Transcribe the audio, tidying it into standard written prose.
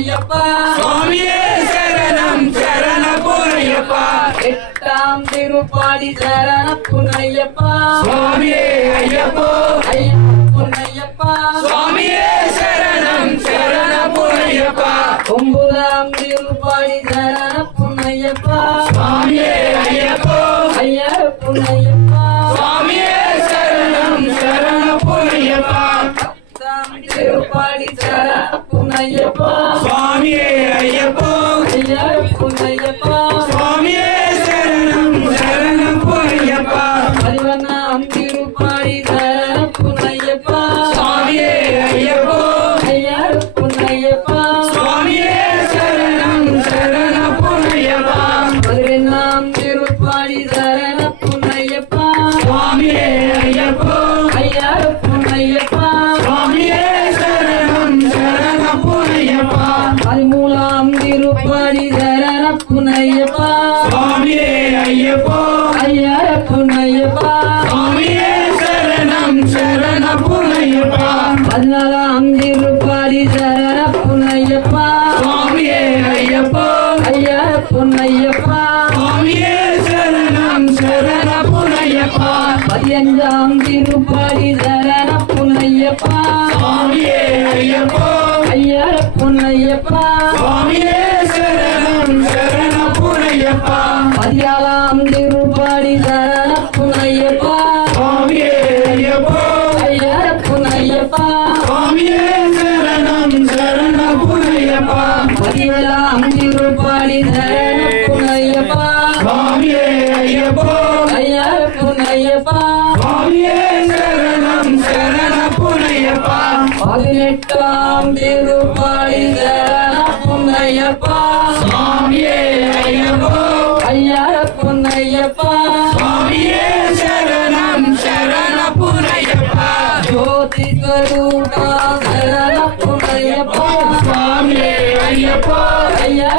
பொன்னையப்பா சுவாமியே சரணம் சரண பொன்னையப்பா எட்டாம் திருப்பாடி சரண பொன்னையப்பா சுவாமியே ஐயப்போ ஐயா பொன்னையப்பா சுவாமியே சரணம் சரண பொன்னையப்பா ஒன்பதாம் திருப்பாடி சரண பொன்னையப்பா சுவாமியே ஐயப்போ ஐயா பொன்னையப்பா சுவாமியே சரணம் சரண பொன்னையப்பா பத்தாம் திருப்பாடி சரண பொன்னையப்பா சுவாமியே ஐயப்போ ஐயா பொன்னையப்பா சுவாமியே சரணம் சரண பொன்னையப்பா பதினொன்னாம் திருப்பாடி சரண பொன்னையப்பா சுவாமியே ஐயப்போ ஐயா பொன்னையப்பா சுவாமியே சரணம் சரண பொன்னையப்பா பதினெண்ணாம் திருப்பாடி சரண பொன்னையப்பா சுவாமியே ஐயப்போ ஐயா பொன்னையப்பா சுவாமியே சரணம் சரண பொன்னையப்பா பதிமூலாம் திருப்பாடி சரண பொன்னையப்பா சுவாமியே ஐயப்போ ஐயா பொன்னையப்பா சுவாமியே சரணம் சரண பொன்னையப்பா பதினாலாம் திருப்பாடி சரண பொன்னையப்பா சுவாமியே ஐயப்போ ஐயா பொன்னையப்பா சுவாமியே சரணம் சரண பொன்னையப்பா பதினஞ்சாம் திருப்பாடி சரண பொன்னையப்பா சுவாமியே ஐயப்போ ஐயா பொன்னையப்பா சுவாமியே சரணம் சரண பொன்னையப்பா பதினாலாம் திருப்பாடி சரண பொன்னையப்பா சுவாமியே ஐயப்போ ஐயா பொன்னையப்பா சுவாமியே சரணம் சரண பொன்னையப்பா பதினேழாம் திருப்பாடி சரண பொன்னையப்பா சுவாமியே ஐயப்போ ஐயா பொன்னையப்பா சுவாமியே சரணம் சரண பொன்னையப்பா பதினெட்டாம் திருப்பாடி சரண பொன்னையப்பா சுவாமியே ஐயப்போ ஐயா பொன்னையப்பா சுவாமியே சரணம் சரண பொன்னையப்பா ஜோதி கருடா சரண பொன்னையப்பா சுவாமியே ஐயப்போ ஐயா